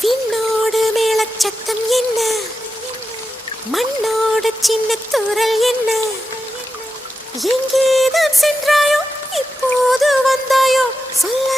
விண்ணோடு மேளச்சத்தம் என்ன, மண்ணோடு சின்ன தூரல் என்ன, எங்கேதான் சென்றாயோ இப்போது வந்தாயோ சொல்ல